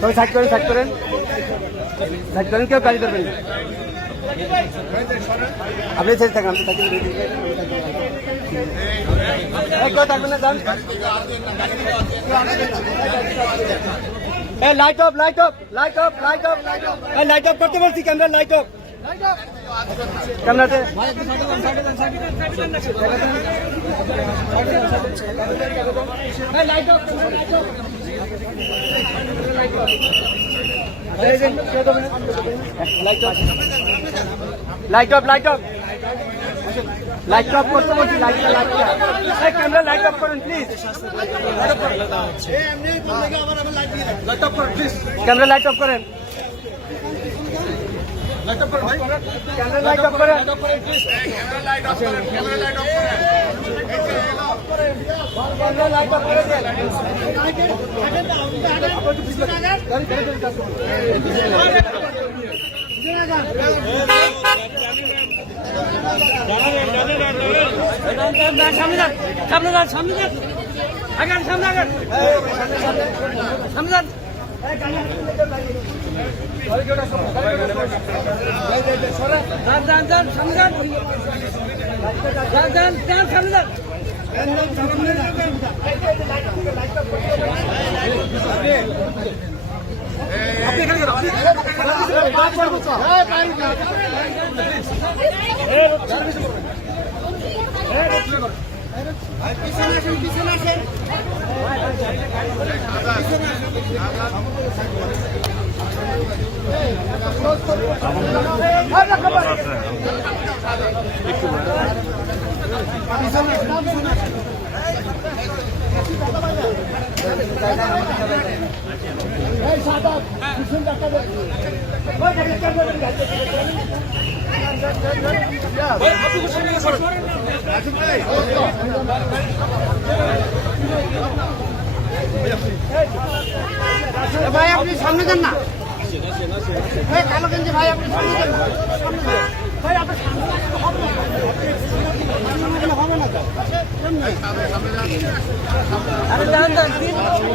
তবে সাইড করেন, সাইড করেন, সাইড করেন, কেউ গাড়ি ধরবেন না। আপনি ছেড়ে থাকেন, আপনি থাকেন, কেউ থাকবেন না, যান। Light off, light off, light off, light off, light off করতে বলছি, ক্যামেরা লাইট অফ, ক্যামেরাতে light off, light off, light off, light off করতে বলছি, লাইটটা, লাইটটা, ক্যামেরা লাইট অফ করেন প্লিজ, ক্যামেরা লাইট অফ করেন, ক্যামেরা লাইট অফ করেন, লাইট অফ করে দেন। সামনে যান, সামনে যান, সামনে যান, আগান, সামনে আগান, সামনে যান, যান, যান, সামনে যান, যান, যান, যান, সামনে যান। ভাই আপনি সামনে যান না, কালো গেঞ্জি ভাই আপনি সামনে যান না, ভাই আপনি হবে না, আরে যান, যান, সামনে